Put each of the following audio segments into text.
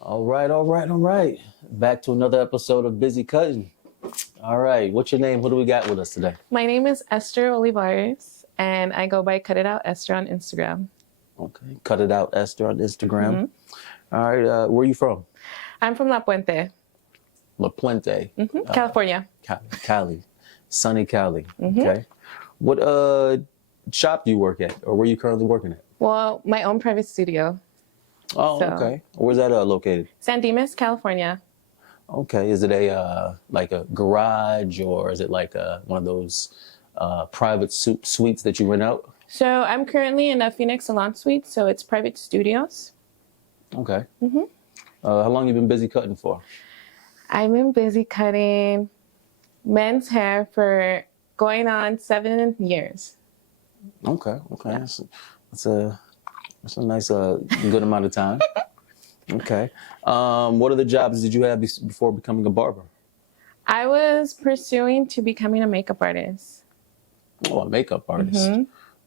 All right, all right, all right. Back to another episode of Busy Cutting. All right, what's your name? What do we got with us today? My name is Esther Olivares, and I go by Cut It Out Esther on Instagram. Okay, Cut It Out Esther on Instagram. All right, where are you from? I'm from La Puente, La Puente, California. Cali, sunny Cali. Okay. What shop do you work at, or where are you currently working at? Well, my own private studio, Oh, So- okay. Where's that located? San Dimas, California. Okay, is it a like a garage, or is it like one of those private suites that you rent out? So I'm currently in a Phoenix Salon Suite, so it's private studios. Okay. How long you been busy cutting for? I've been busy cutting men's hair for going on 7 years. Okay. That's a nice good amount of time. Okay. What other jobs did you have before becoming a barber? I was pursuing to becoming a makeup artist. Oh, a makeup artist.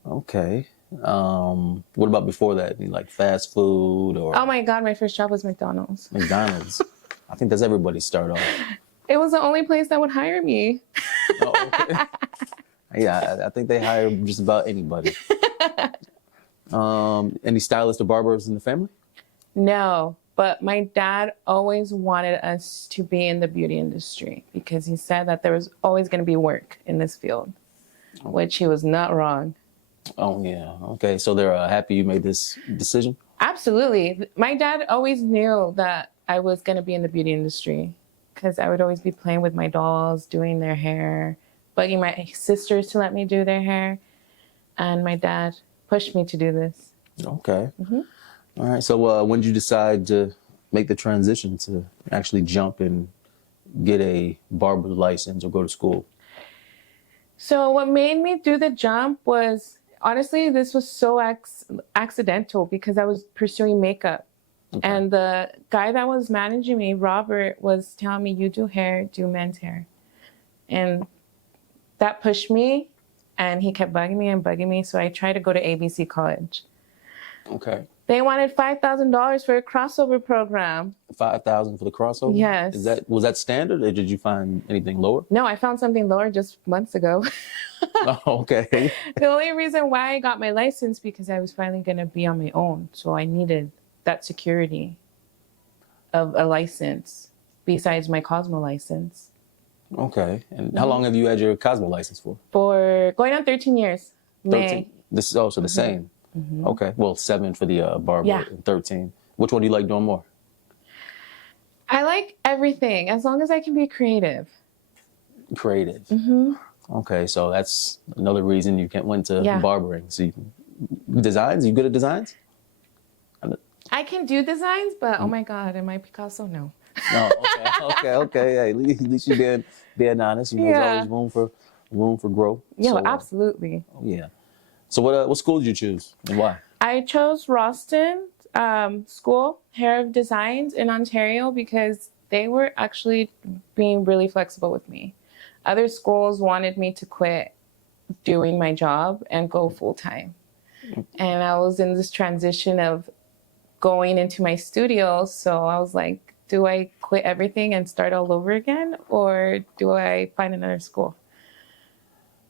Okay. What about before that? Like fast food or Oh my God, my first job was McDonald's. McDonald's? I think that's everybody's start off. It was the only place that would hire me. Oh, okay. Yeah, I think they hire just about anybody. Any stylists or barbers in the family? No, but my dad always wanted us to be in the beauty industry because he said that there was always going to be work in this field, which he was not wrong. Oh, yeah. Okay, so they're happy you made this decision? Absolutely. My dad always knew that I was going to be in the beauty industry because I would always be playing with my dolls, doing their hair, bugging my sisters to let me do their hair. And my dad pushed me to do this. Okay. All right, so when did you decide to make the transition to actually jump and get a barber license or go to school? So what made me do the jump was, honestly, this was so accidental because I was pursuing makeup. Okay. And the guy that was managing me, Robert, was telling me, you do hair, do men's hair. And that pushed me, and he kept bugging me. So I tried to go to ABC College. Okay. They wanted $5,000 for a crossover program. $5,000 for the crossover? Yes. Was that standard, or did you find anything lower? No, I found something lower just months ago. Oh, okay. The only reason why I got my license because I was finally going to be on my own. So I needed that security of a license besides my Cosmo license. Okay. And how long have you had your Cosmo license for? For going on 13 years. 13. May. This is also the same. Okay. Well, 7 for the barber Yeah. and 13. Which one do you like doing more? I like everything as long as I can be creative. Creative. Okay, so that's another reason you went to Yeah. barbering. So designs? You good at designs? I can do designs, but oh my God, am I Picasso? No. No. Okay. Hey, at least you're being honest. You know, Yeah. there's always room for growth. Yeah, So, absolutely. yeah. So what school did you choose and why? I chose Ralston School, Hair of Designs in Ontario because they were actually being really flexible with me. Other schools wanted me to quit doing my job and go full time. And I was in this transition of going into my studio. So I was like, do I quit everything and start all over again? Or do I find another school?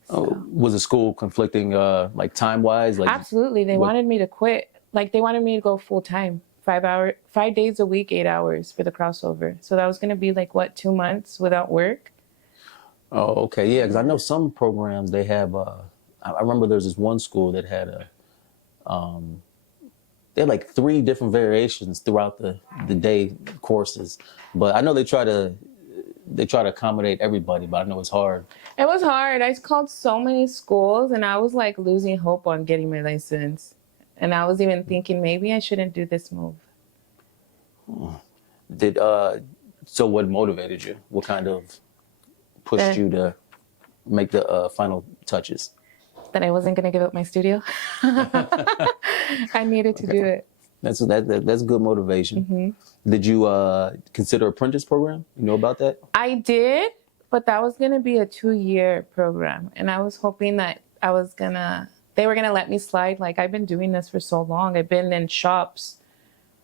Was the school conflicting like time-wise? Like, Absolutely. They wanted me to quit. Like they wanted me to go full time, 5 days a week, 8 hours for the crossover. So that was going to be like, 2 months without work? Oh, okay. Yeah, because I know some programs, they have, I remember there's this one school that had they had like 3 different variations throughout the day courses. But I know they try to accommodate everybody, but I know it's hard. It was hard. I called so many schools and I was like losing hope on getting my license. And I was even thinking maybe I shouldn't do this move. So what motivated you? What kind of pushed you to make the final touches? That I wasn't going to give up my studio. I needed to do it. That's good motivation. Did you consider apprentice program? You know about that? I did, but that was going to be a 2-year program. And I was hoping that they were going to let me slide. Like, I've been doing this for so long. I've been in shops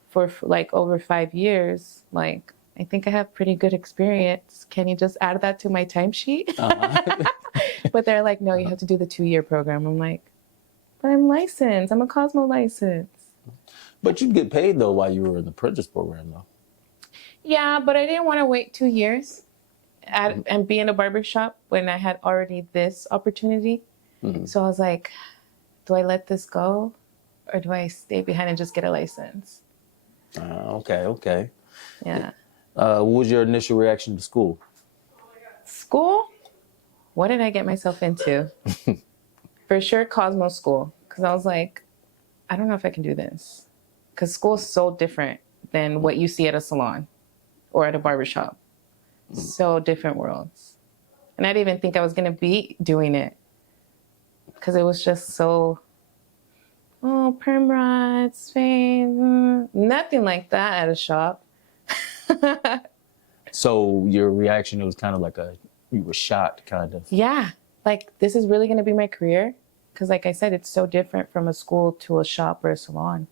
for like over 5 years. Like, I think I have pretty good experience. Can you just add that to my timesheet? But they're like, no, you have to do the 2-year program. I'm like, but I'm licensed. I'm a Cosmo license. But you get paid though while you were in the apprentice program though. Yeah, but I didn't want to wait 2 years and be in a barbershop when I had already this opportunity. So I was like, do I let this go or do I stay behind and just get a license? Okay. Yeah. What was your initial reaction to school? School? What did I get myself into? For sure, Cosmo school. Because I was like, I don't know if I can do this. Because school's so different than what you see at a salon or at a barbershop. So different worlds. And I didn't even think I was going to be doing it. Because it was just so, perm rods, fade, nothing like that at a shop. So your reaction, it was kind of like you were shocked kind of. Yeah. Like, this is really going to be my career? Because like I said, it's so different from a school to a shop or a salon.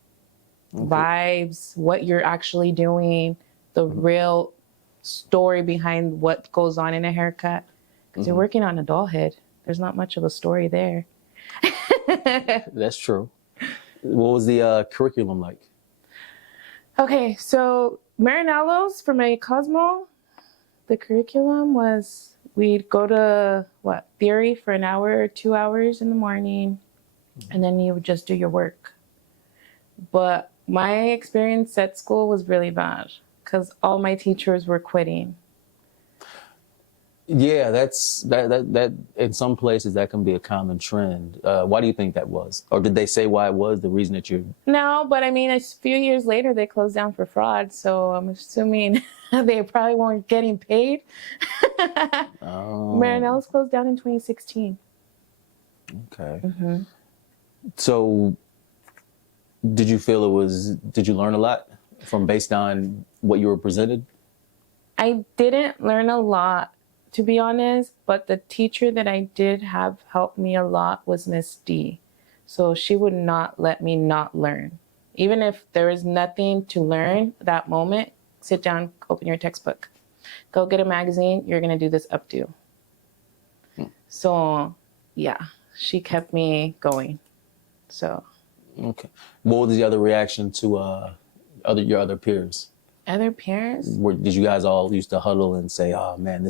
Okay. Vibes, what you're actually doing, the real story behind what goes on in a haircut. Because you're working on a doll head. There's not much of a story there. That's true. What was the curriculum like? Okay, so Marinello's for my Cosmo, the curriculum was we'd go to theory for an hour or 2 hours in the morning, and then you would just do your work. But my experience at school was really bad because all my teachers were quitting. Yeah, that in some places that can be a common trend. Why do you think that was? Or did they say why it was the reason that you... No, but I mean, a few years later, they closed down for fraud. So I'm assuming they probably weren't getting paid. Marinello's closed down in 2016. Okay. So did you feel did you learn a lot based on what you were presented? I didn't learn a lot, to be honest, but the teacher that I did have help me a lot was Miss D. So she would not let me not learn. Even if there is nothing to learn that moment, sit down, open your textbook. Go get a magazine, you're going to do this updo. So, yeah, she kept me going. So. Okay. What was the other reaction to your other peers? Other peers? Did you guys all used to huddle and say, oh man,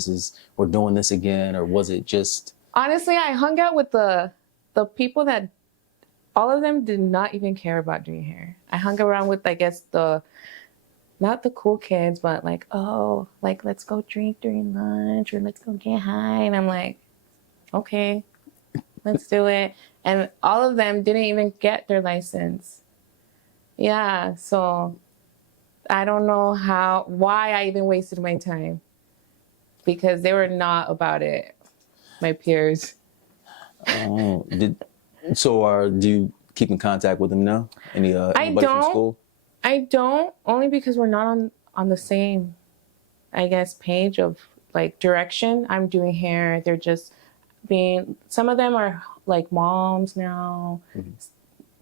we're doing this again? Or was it just... Honestly, I hung out with the people that, all of them did not even care about doing hair. I hung around with, I guess, not the cool kids, but like, let's go drink during lunch or let's go get high. And I'm like, okay, let's do it. And all of them didn't even get their license. Yeah, so I don't know why I even wasted my time, because they were not about it, my peers. Do you keep in contact with them now? Anybody from school? I don't, only because we're not on the same, I guess, page of like direction. I'm doing hair. They're just some of them are like moms now,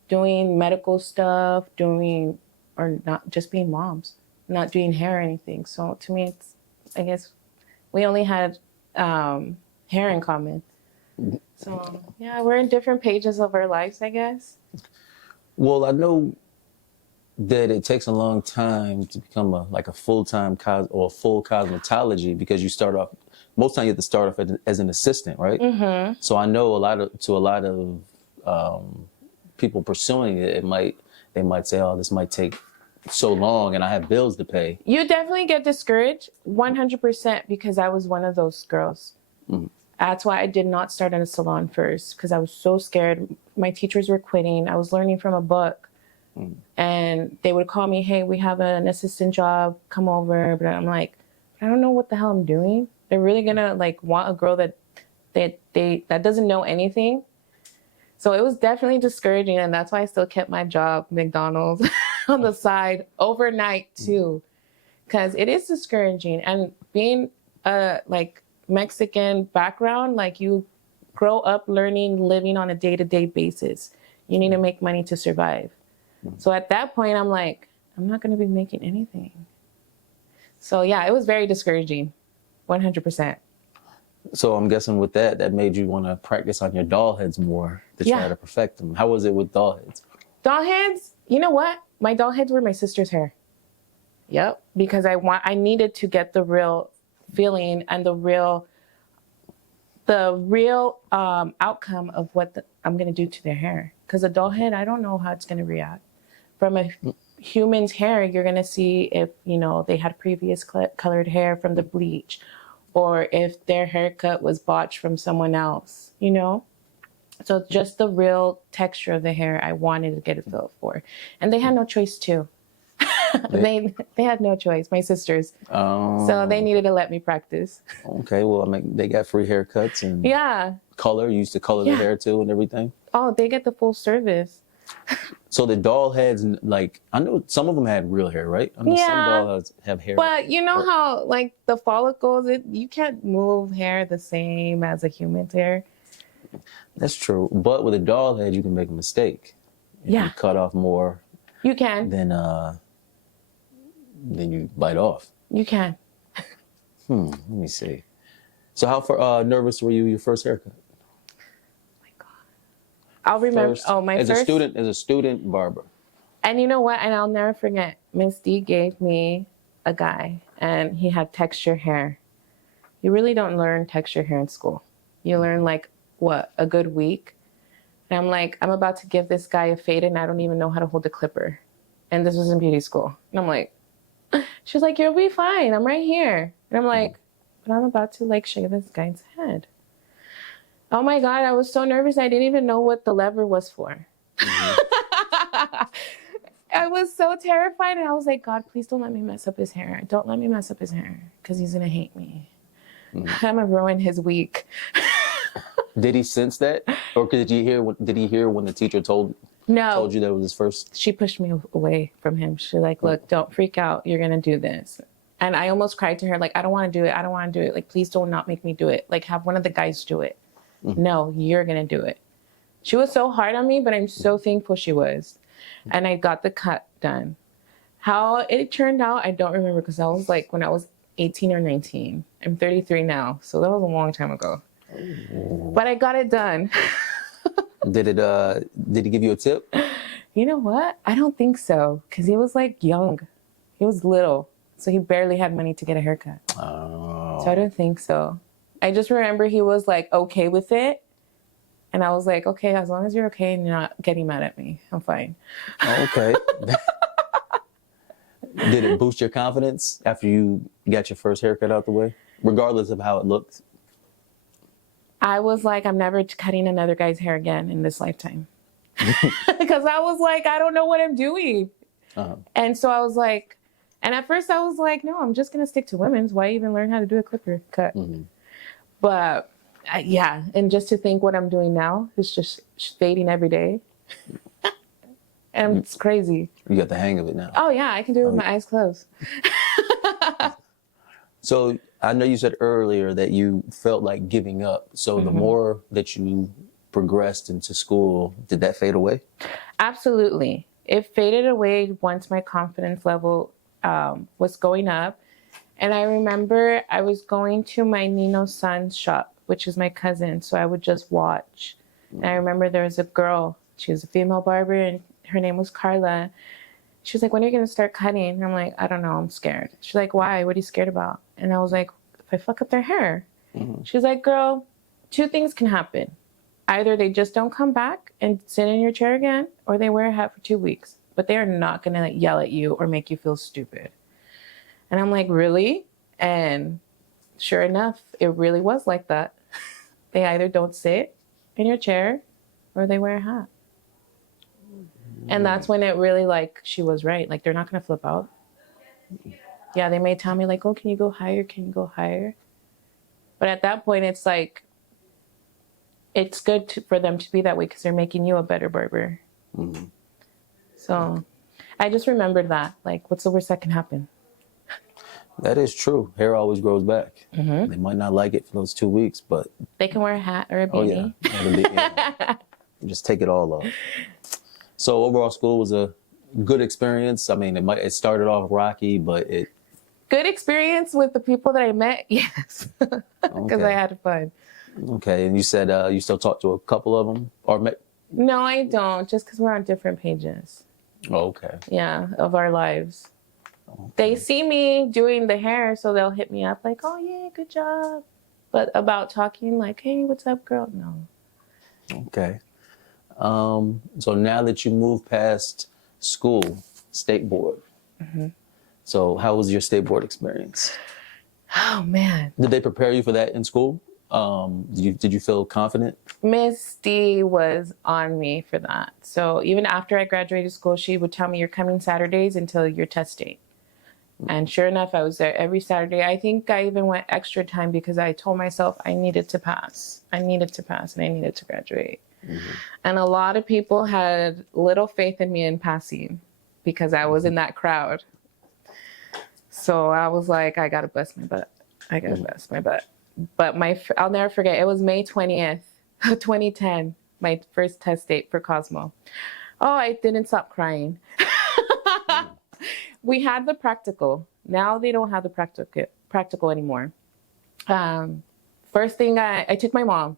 doing medical stuff, or not just being moms, not doing hair or anything. So to me, I guess we only had hair in common. So yeah, we're in different pages of our lives, I guess. Well, I know that it takes a long time to become a full-time or full cosmetology, because you start off, most time you have to start off as an assistant, right? So I know a lot of people pursuing it, they might say, oh, this might take so long and I have bills to pay. You definitely get discouraged 100%, because I was one of those girls. That's why I did not start in a salon first, because I was so scared. My teachers were quitting. I was learning from a book. And they would call me, hey, we have an assistant job, come over. But I'm like, I don't know what the hell I'm doing. They're really gonna want a girl that doesn't know anything. So it was definitely discouraging, and that's why I still kept my job, McDonald's, on the side overnight too, because it is discouraging. And being Mexican background, you grow up learning, living on a day-to-day basis. You need to make money to survive. So at that point, I'm like, I'm not going to be making anything. So yeah, it was very discouraging. 100%. So I'm guessing with that, that made you want to practice on your doll heads more to try to perfect them. How was it with doll heads? Doll heads, you know what? My doll heads were my sister's hair. Yep, because I needed to get the real feeling and the real outcome of what I'm going to do to their hair. Because a doll head, I don't know how it's going to react. From a human's hair, you're going to see if, you know, they had previous colored hair from the bleach, or if their haircut was botched from someone else, you know? So just the real texture of the hair, I wanted to get a feel for. And they had no choice too. They had no choice, my sisters. So they needed to let me practice. Okay, well, I mean, they got free haircuts and color. You used to color their hair too and everything? Oh, they get the full service. So the doll heads, like, I know some of them had real hair, right? I know some doll heads have hair. But you know how, like, the follicles, you can't move hair the same as a human's hair. That's true. But with a doll head, you can make a mistake. If you cut off more. You can. Then you bite off. You can. Let me see. So how nervous were you your first haircut? I'll remember. As a student barber. And you know what? And I'll never forget. Miss D gave me a guy, and he had texture hair. You really don't learn texture hair in school. You learn like a good week. And I'm like, I'm about to give this guy a fade, and I don't even know how to hold a clipper. And this was in beauty school. And I'm like, she's like, you'll be fine. I'm right here. And I'm like, but I'm about to like shave this guy's head. Oh my God, I was so nervous. I didn't even know what the lever was for. I was so terrified. And I was like, God, please don't let me mess up his hair. Don't let me mess up his hair because he's going to hate me. I'm going to ruin his week. Did he sense that? Or did he hear when the teacher told you that was his first? She pushed me away from him. She's like, look, don't freak out. You're going to do this. And I almost cried to her, like, I don't want to do it. I don't want to do it. Like, please do not make me do it. Like, have one of the guys do it. No, you're going to do it. She was so hard on me, but I'm so thankful she was. And I got the cut done. How it turned out, I don't remember because that was like when I was 18 or 19. I'm 33 now, so that was a long time ago. But I got it done. Did he give you a tip? You know what? I don't think so, because he was like young. He was little, so he barely had money to get a haircut. Oh. So I don't think so. I just remember he was like okay with it. And I was like, okay, as long as you're okay and you're not getting mad at me, I'm fine. Okay. Did it boost your confidence after you got your first haircut out the way, regardless of how it looked? I was like, I'm never cutting another guy's hair again in this lifetime. Because I was like, I don't know what I'm doing. And so I was like, and at first I was like, no, I'm just going to stick to women's. Why even learn how to do a clipper cut? But yeah, and just to think what I'm doing now is just fading every day. And it's crazy. You got the hang of it now. Oh yeah, I can do it with my eyes closed. So I know you said earlier that you felt like giving up. So the more that you progressed into school, did that fade away? Absolutely. It faded away once my confidence level was going up. And I remember I was going to my Nino's son's shop, which is my cousin. So I would just watch. And I remember there was a girl. She was a female barber, and her name was Carla. She was like, when are you going to start cutting? And I'm like, I don't know. I'm scared. She's like, why? What are you scared about? And I was like, if I fuck up their hair. She's like, girl, two things can happen. Either they just don't come back and sit in your chair again, or they wear a hat for 2 weeks. But they are not going to like, yell at you or make you feel stupid. And I'm like, really? And sure enough, it really was like that. They either don't sit in your chair or they wear a hat. And that's when it really, like, she was right. Like, they're not going to flip out. Yeah, they may tell me, like, oh, can you go higher? Can you go higher? But at that point, it's like, it's good for them to be that way because they're making you a better barber. So I just remembered that. Like, what's the worst that can happen? That is true. Hair always grows back. They might not like it for those 2 weeks, but... They can wear a hat or a beanie. Oh, yeah. Just take it all off. So overall, school was a good experience? I mean, it started off rocky, but it Good experience with the people that I met, yes, because okay. I had fun. Okay, and you said you still talk to a couple of them, or No, I don't, just because we're on different pages. oh, okay. Yeah, of our lives. Okay. They see me doing the hair, so they'll hit me up like, "Oh yeah, good job." But about talking like, "Hey, what's up, girl?" No. Okay. So now that you moved past school, state board. So how was your state board experience? Oh man, Did they prepare you for that in school? Did you feel confident? Miss D was on me for that. So even after I graduated school, she would tell me, "You're coming Saturdays until your test date." And sure enough, I was there every Saturday. I think I even went extra time because I told myself I needed to pass. I needed to pass and I needed to graduate. And a lot of people had little faith in me in passing because I was in that crowd. So I was like, I gotta bust my butt. I gotta bust my butt. But I'll never forget. It was May 20th, 2010, my first test date for Cosmo. Oh, I didn't stop crying. We had the practical. Now they don't have the practical anymore. First thing, I took my mom,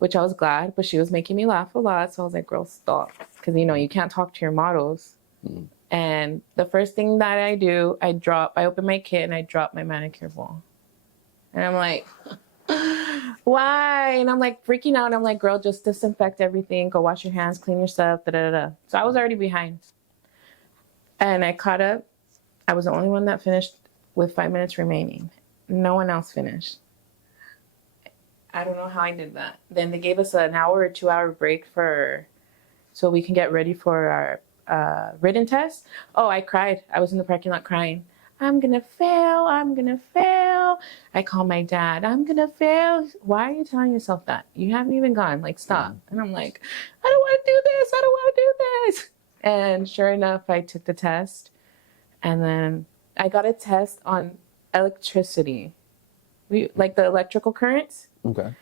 which I was glad, but she was making me laugh a lot. So I was like, girl, stop. Because, you can't talk to your models. And the first thing that I do, I open my kit and I drop my manicure ball. And I'm like, why? And I'm like freaking out. And I'm like, girl, just disinfect everything. Go wash your hands, clean your stuff, da da da. So I was already behind. And I caught up. I was the only one that finished with 5 minutes remaining. No one else finished. I don't know how I did that. Then they gave us an hour or 2 hour break so we can get ready for our written test. Oh, I cried. I was in the parking lot crying. I'm going to fail. I'm going to fail. I called my dad. I'm going to fail. Why are you telling yourself that? You haven't even gone. Like, stop. And I'm like, I don't want to do this. I don't want to do this. And sure enough, I took the test. And then I got a test on electricity. Like the electrical currents. Okay.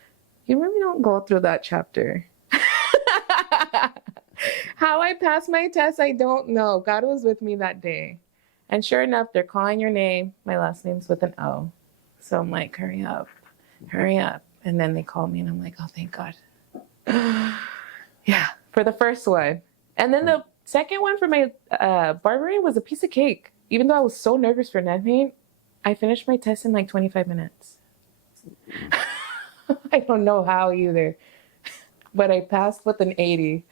You really don't go through that chapter. How I passed my test, I don't know. God was with me that day. And sure enough, they're calling your name. My last name's with an O. So I'm like, hurry up, hurry up. And then they call me and I'm like, oh, thank God. Yeah, for the first one. And then the second one for my barbering was a piece of cake. Even though I was so nervous for neck paint, I finished my test in like 25 minutes. I don't know how either. But I passed with an 80,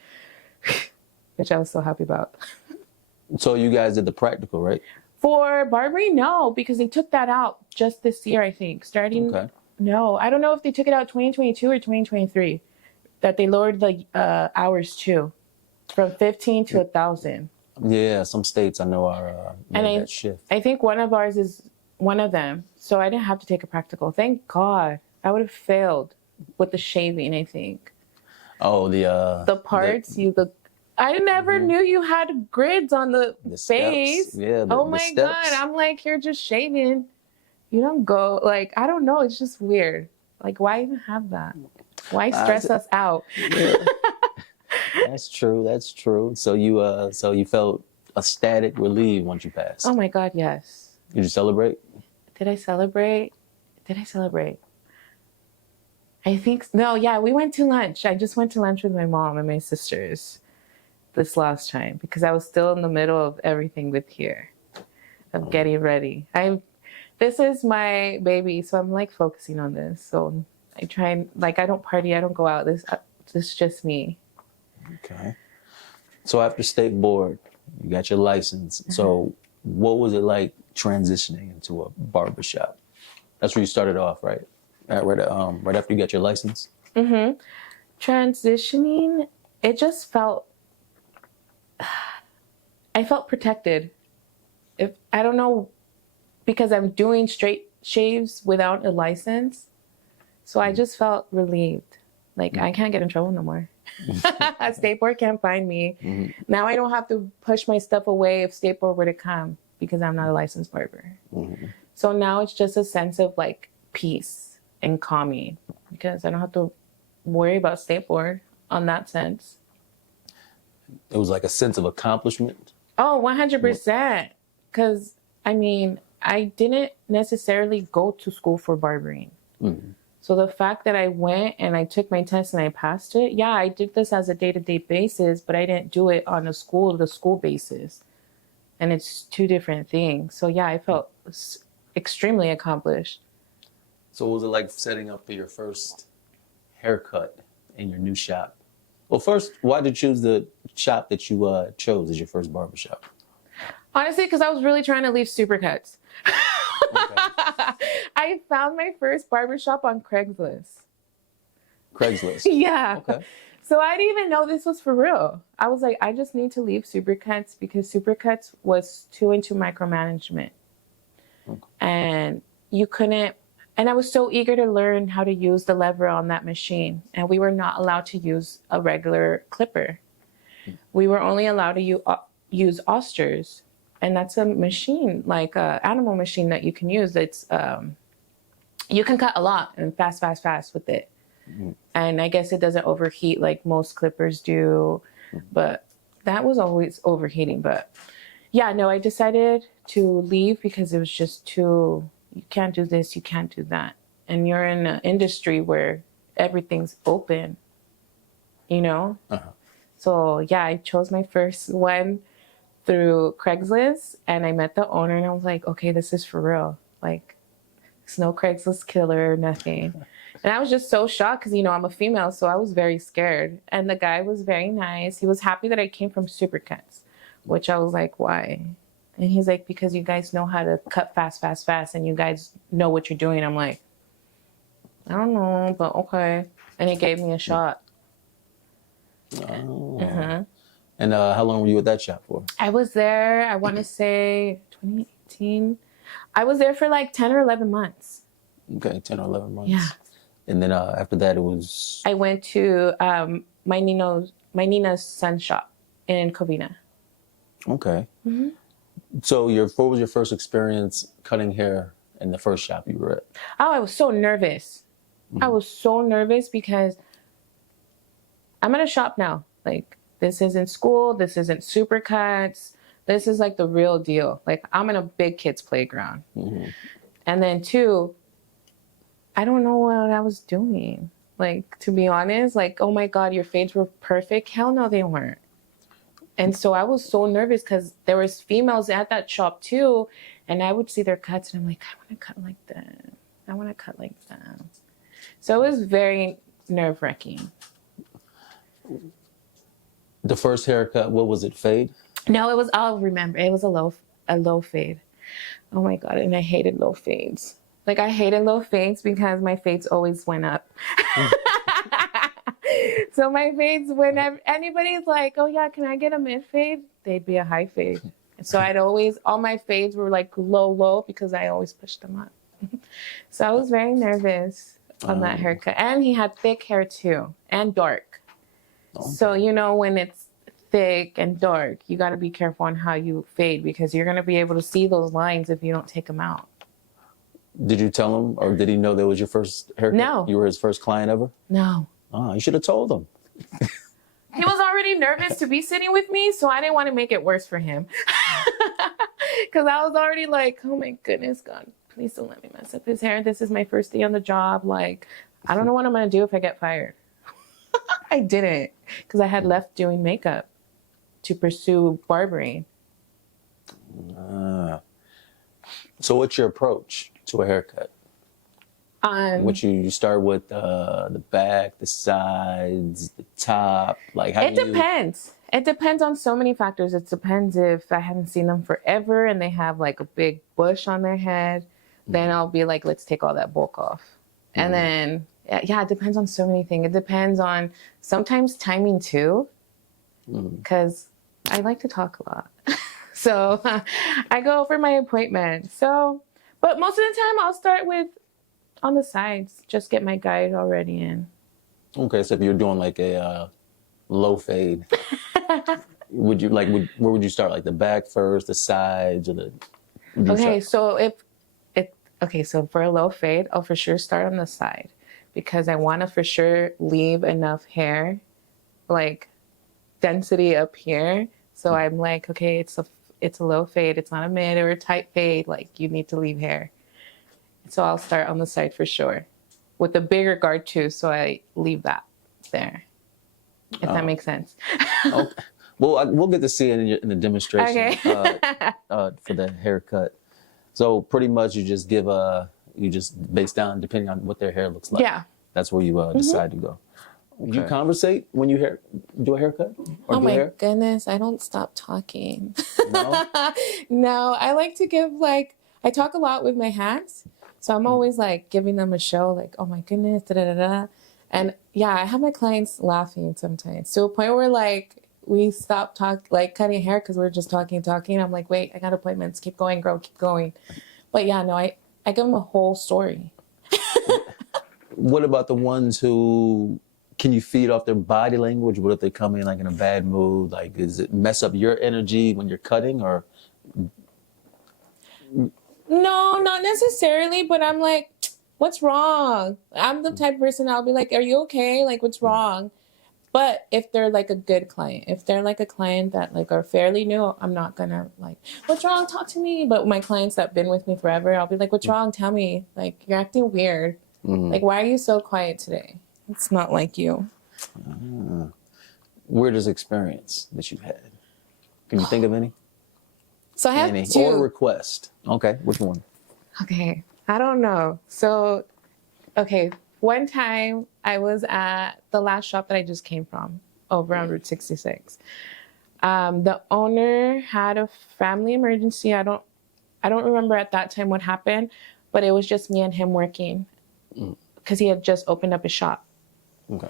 which I was so happy about. So you guys did the practical, right? For barbering, no, because they took that out just this year, I think. Okay. No, I don't know if they took it out 2022 or 2023, that they lowered the hours too, from 15 to 1,000. Yeah, some states I know are made that shift. I think one of ours is one of them. So I didn't have to take a practical. Thank God. I would have failed with the shaving, I think. Oh, the parts I never knew you had grids on the face. Steps. Yeah. Oh my God. I'm like, you're just shaving. You don't go, like, I don't know. It's just weird. Like, why even have that? Why stress us out? Yeah. That's true. That's true. So you felt ecstatic relief once you passed. Oh my God, yes. Did you celebrate? Did I celebrate? I think, no, yeah, we went to lunch. I just went to lunch with my mom and my sisters this last time because I was still in the middle of everything with here, of getting ready. This is my baby, so I'm like focusing on this. So I try and, like, I don't party, I don't go out. This is just me. Okay. So after state board, you got your license. So what was it like transitioning into a barbershop? That's where you started off, right? Right after you got your license? Mm-hmm. Transitioning, it just felt, I felt protected. I don't know, because I'm doing straight shaves without a license. So I just felt relieved. Like, I can't get in trouble no more. State board can't find me. Mm-hmm. Now I don't have to push my stuff away if state board were to come because I'm not a licensed barber. Mm-hmm. So now it's just a sense of like peace and calming because I don't have to worry about state board on that sense. It was like a sense of accomplishment. Oh, 100%. Because, I mean, I didn't necessarily go to school for barbering. Mm. So the fact that I went and I took my test and I passed it, yeah, I did this as a day-to-day basis, but I didn't do it on a school basis. And it's two different things. So yeah, I felt extremely accomplished. So what was it like setting up for your first haircut in your new shop? Well, first, why did you choose the shop that you chose as your first barbershop? Honestly, because I was really trying to leave supercuts. Okay. I found my first barbershop on Craigslist. Craigslist. Yeah. Okay. So I didn't even know this was for real. I was like, I just need to leave supercuts because supercuts was too into micromanagement. Okay. And you couldn't, and I was so eager to learn how to use the lever on that machine. And we were not allowed to use a regular clipper. We were only allowed to use Osters. And that's a machine, like an animal machine that you can use. It's you can cut a lot and fast with it. Mm-hmm. And I guess it doesn't overheat like most clippers do. Mm-hmm. But that was always overheating. But yeah, no, I decided to leave because it was just too, you can't do this, you can't do that. And you're in an industry where everything's open, you know? Uh-huh. So yeah, I chose my first one through Craigslist and I met the owner and I was like, okay, this is for real. Like, it's no Craigslist killer, nothing. And I was just so shocked because, you know, I'm a female, so I was very scared. And the guy was very nice. He was happy that I came from Supercuts, which I was like, why? And he's like, because you guys know how to cut fast, and you guys know what you're doing. I'm like, I don't know, but okay. And he gave me a shot. Oh. Uh-huh. And how long were you at that shop for? I was there, I want to say 2018. I was there for like 10 or 11 months. Okay, 10 or 11 months. Yeah. And then after that, it was... I went to my Nina's son shop in Covina. Okay. Mm-hmm. So what was your first experience cutting hair in the first shop you were at? Oh, I was so nervous. Mm-hmm. I was so nervous because I'm at a shop now. Like, this isn't school. This isn't Supercuts. This is like the real deal. Like, I'm in a big kids playground. Mm-hmm. And then two, I don't know what I was doing. Like, to be honest, like, oh my God, your fades were perfect. Hell no, they weren't. And so I was so nervous because there was females at that shop too. And I would see their cuts and I'm like, I want to cut like that. I want to cut like that. So it was very nerve-wracking. The first haircut, what was it, fade? No, it was, I'll remember. It was a low fade. Oh my God, and I hated low fades. Like, I hated low fades because my fades always went up. So my fades, whenever anybody's like, oh yeah, can I get a mid fade? They'd be a high fade. So all my fades were like low because I always pushed them up. So I was very nervous on that haircut. And he had thick hair too, and dark. Okay. So, you know, when it's thick and dark, you got to be careful on how you fade because you're going to be able to see those lines if you don't take them out. Did you tell him, or did he know that was your first haircut? No. You were his first client ever? No. Oh, you should have told him. He was already nervous to be sitting with me, so I didn't want to make it worse for him. Because I was already like, oh my goodness, God, please don't let me mess up his hair. This is my first day on the job. Like, I don't know what I'm going to do if I get fired. I didn't, because I had left doing makeup to pursue barbering. So what's your approach to a haircut? What you start with the back, the sides, the top, like how? It depends. It depends on so many factors. It depends if I haven't seen them forever and they have like a big bush on their head, then I'll be like, let's take all that bulk off. And then, yeah, it depends on so many things. It depends on sometimes timing too, because I like to talk a lot. So I go for my appointment. So, but most of the time I'll start with on the sides, just get my guide already in. Okay, so if you're doing like a low fade, where would you start? Like the back first, the sides, or the? Okay, so so for a low fade, I'll for sure start on the side because I want to for sure leave enough hair, like density up here, So I'm like, okay, it's a low fade. It's not a mid or a tight fade. Like, you need to leave hair. So I'll start on the side for sure, with the bigger guard too. So I leave that there, if that makes sense. Okay. Well, we'll get to see it in the demonstration Okay. for the haircut. So pretty much you just you just base down depending on what their hair looks like. Yeah. That's where you decide to go. Do you conversate when you do a haircut or Oh do my hair? goodness, I don't stop talking. No? No, I like to give I talk a lot with my hands. So I'm always like giving them a show, like, oh my goodness, da da da da. And yeah, I have my clients laughing sometimes to a point where like we stop cutting hair because we're just talking. I'm like, wait, I got appointments. Keep going, girl, keep going. But yeah, no, I give them a whole story. What about the ones who can you feed off their body language? What if they come in like in a bad mood? Like, does it mess up your energy when you're cutting or? No, not necessarily, but I'm like, what's wrong? I'm the type of person I'll be like, are you okay? Like, what's wrong? But if they're like a good client, if they're like a client that like are fairly new, I'm not gonna like, what's wrong? Talk to me. But my clients that've been with me forever, I'll be like, what's wrong? Tell me. Like, you're acting weird. Like, why are you so quiet today? It's not like you. Weirdest experience that you've had? Can you think of any? So I have Any? two. Or request? Okay, which one? Okay, I don't know. So, okay, one time I was at the last shop that I just came from over on Route 66. The owner had a family emergency. I don't remember at that time what happened, but it was just me and him working because he had just opened up a shop. Okay.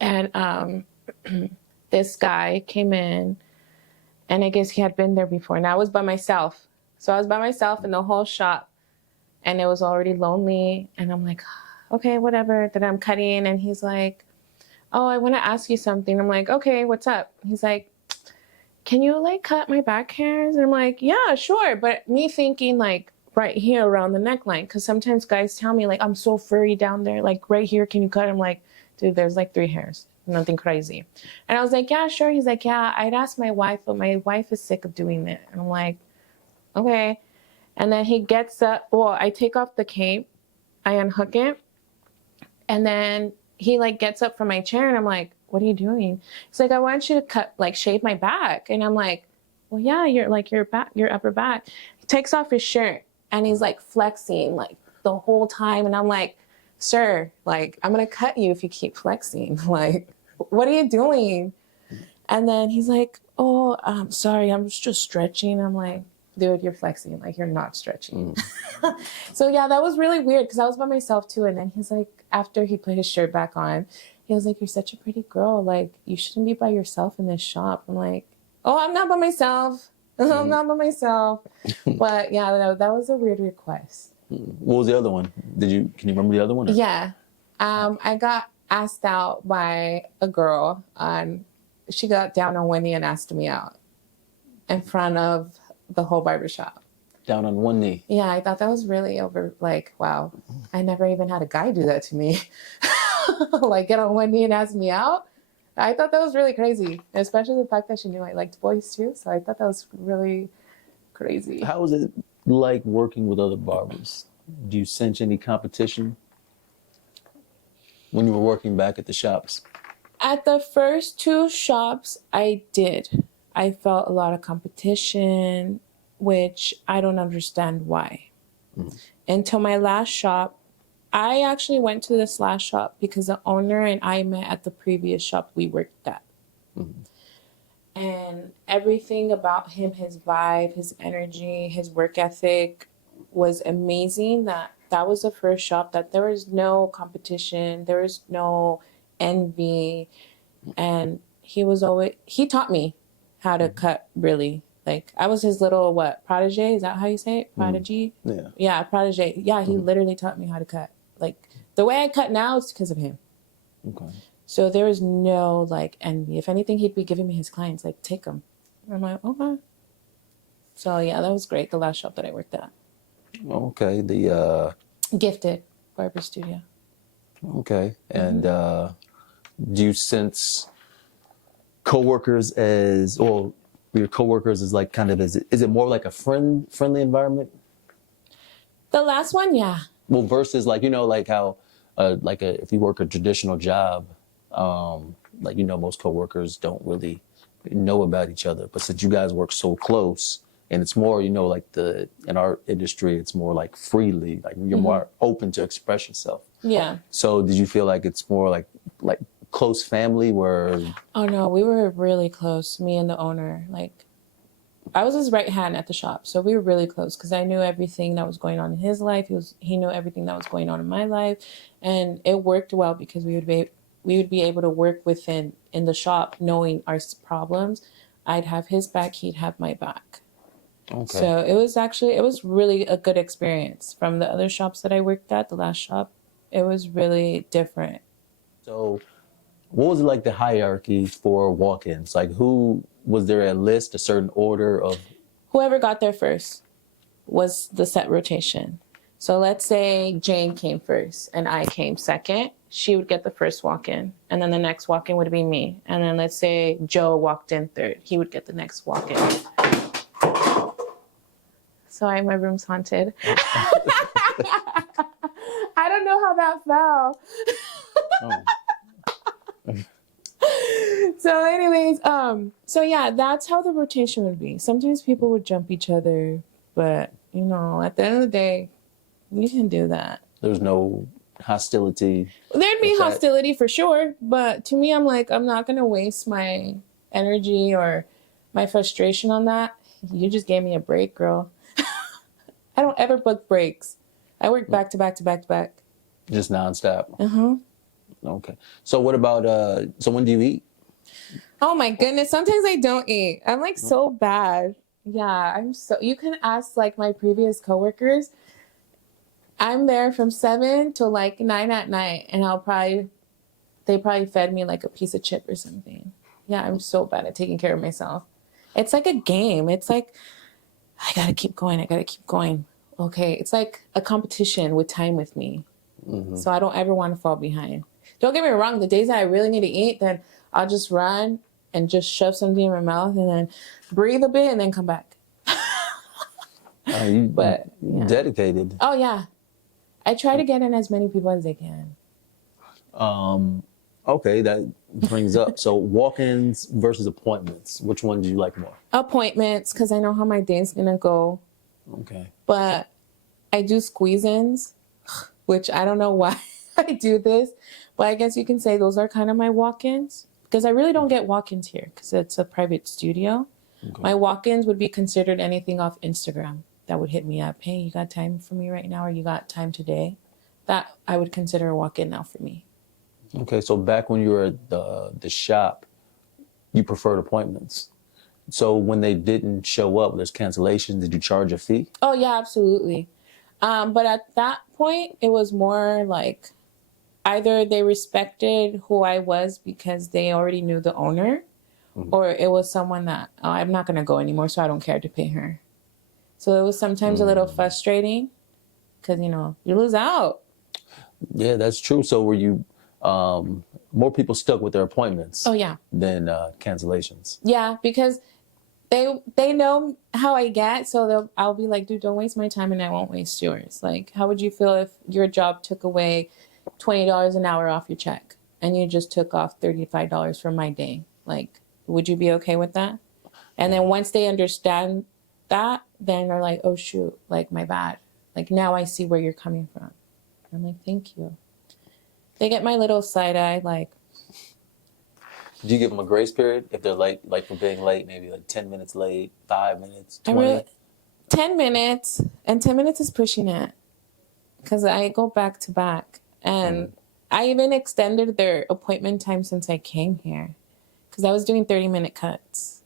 And this guy came in, and I guess he had been there before, and I was by myself. So I was by myself in the whole shop, and it was already lonely, and I'm like, okay, whatever. Then I'm cutting, and he's like, oh, I want to ask you something. I'm like, okay, what's up? He's like, can you like cut my back hairs? And I'm like, yeah, sure. But me thinking like right here around the neckline, because sometimes guys tell me like, I'm so furry down there, like right here, can you cut? I'm like, dude, there's like 3 hairs, nothing crazy. And I was like, yeah, sure. He's like, yeah, I'd ask my wife, but my wife is sick of doing it. And I'm like, okay. And then he gets up, well, I take off the cape, I unhook it, and then he like gets up from my chair, and I'm like, what are you doing? He's like, I want you to shave my back. And I'm like, well, yeah, your upper back. He takes off his shirt, and he's like flexing like the whole time. And I'm like, sir, like, I'm going to cut you if you keep flexing. Like, what are you doing? And then he's like, oh, I'm sorry, I'm just stretching. I'm like, dude, you're flexing. Like, you're not stretching. So yeah, that was really weird because I was by myself too. And then he's like, after he put his shirt back on, he was like, you're such a pretty girl. Like, you shouldn't be by yourself in this shop. I'm like, oh, I'm not by myself. I'm not by myself. But yeah, that was a weird request. What was the other one? Can you remember the other one? Or? Yeah. I got asked out by a girl she got down on one knee and asked me out in front of the whole barbershop. Down on one knee. Yeah, I thought that was really wow. I never even had a guy do that to me. Like get on one knee and ask me out. I thought that was really crazy, especially the fact that she knew I liked boys too. So I thought that was really crazy. How was it like working with other barbers? Do you sense any competition when you were working back at the shops? At the first 2 shops, I did. I felt a lot of competition, which I don't understand why. Until my last shop, I actually went to this last shop because the owner and I met at the previous shop we worked at. And everything about him, his vibe, his energy, his work ethic was amazing. That was the first shop that there was no competition, there was no envy. And he taught me how to cut, really. Like, I was his little, protege? Is that how you say it? Prodigy? Yeah. Yeah, protege. Yeah, he literally taught me how to cut. Like, the way I cut now is because of him. Okay. So there was no, like, envy. If anything, he'd be giving me his clients, like, take them. I'm like, okay. So, yeah, that was great, the last shop that I worked at. Okay. Gifted Barber Studio. Okay. And do you sense coworkers as, or your coworkers is like kind of is it more like a friendly environment? The last one, yeah. Well, versus like like how if you work a traditional job, most coworkers don't really know about each other. But since you guys work so close, and it's more like the in our industry, it's more like freely, like you're more open to express yourself. Yeah. So did you feel like it's more like close family where? Oh no, we were really close, me and the owner. Like, I was his right hand at the shop, so we were really close because I knew everything that was going on in his life. He knew everything that was going on in my life, and it worked well because we would be able to work within in the shop, knowing our problems. I'd have his back, he'd have my back. Okay. So it was really a good experience from the other shops that I worked at. The last shop, it was really different. So, what was it like the hierarchy for walk-ins? Like, who was there a list, a certain order of? Whoever got there first was the set rotation. So let's say Jane came first and I came second. She would get the first walk-in, and then the next walk-in would be me. And then let's say Joe walked in third. He would get the next walk-in. Sorry, my room's haunted. I don't know how that fell. So anyways, so yeah, that's how the rotation would be. Sometimes people would jump each other, but at the end of the day, you can do that. There's no hostility. There'd be hostility for sure, but to me, I'm like, I'm not gonna waste my energy or my frustration on that. You just gave me a break, girl. I don't ever book breaks. I work back to back to back to back. Just nonstop. Uh-huh. Okay. So what about so when do you eat? Oh my goodness. Sometimes I don't eat. I'm like so bad. Yeah, you can ask like my previous coworkers. I'm there from 7 to like 9 at night, and they probably fed me like a piece of chip or something. Yeah, I'm so bad at taking care of myself. It's like a game. It's like, I gotta keep going. I gotta keep going. Okay. It's like a competition with time with me. Mm-hmm. So I don't ever want to fall behind. Don't get me wrong. The days that I really need to eat, then I'll just run and just shove something in my mouth and then breathe a bit and then come back. But yeah. Dedicated. Oh yeah. I try to get in as many people as I can. Okay, that brings up, so walk-ins versus appointments. Which one do you like more? Appointments, because I know how my day's going to go. Okay. But I do squeeze-ins, which I don't know why I do this. But I guess you can say those are kind of my walk-ins. Because I really don't get walk-ins here, because it's a private studio. Okay. My walk-ins would be considered anything off Instagram that would hit me up. Hey, you got time for me right now, or you got time today? That I would consider a walk-in now for me. Okay, so back when you were at the shop, you preferred appointments. So when they didn't show up, there's cancellations. Did you charge a fee? Oh yeah, absolutely. But at that point, it was more like either they respected who I was because they already knew the owner, or it was someone that I'm not gonna go anymore, so I don't care to pay her. So it was sometimes a little frustrating because you lose out. Yeah, that's true. So were you? More people stuck with their appointments. Oh yeah. Than cancellations. Yeah, because they know how I get, so I'll be like, dude, don't waste my time, and I won't waste yours. Like, how would you feel if your job took away $20 an hour off your check, and you just took off $35 from my day? Like, would you be okay with that? And then once they understand that, then they're like, oh shoot, like my bad. Like now I see where you're coming from. I'm like, thank you. They get my little side eye, like. Do you give them a grace period if they're late, like for being late, maybe like 10 minutes late, 5 minutes, 20? 10 minutes, and 10 minutes is pushing it because I go back to back. And I even extended their appointment time since I came here because I was doing 30-minute cuts.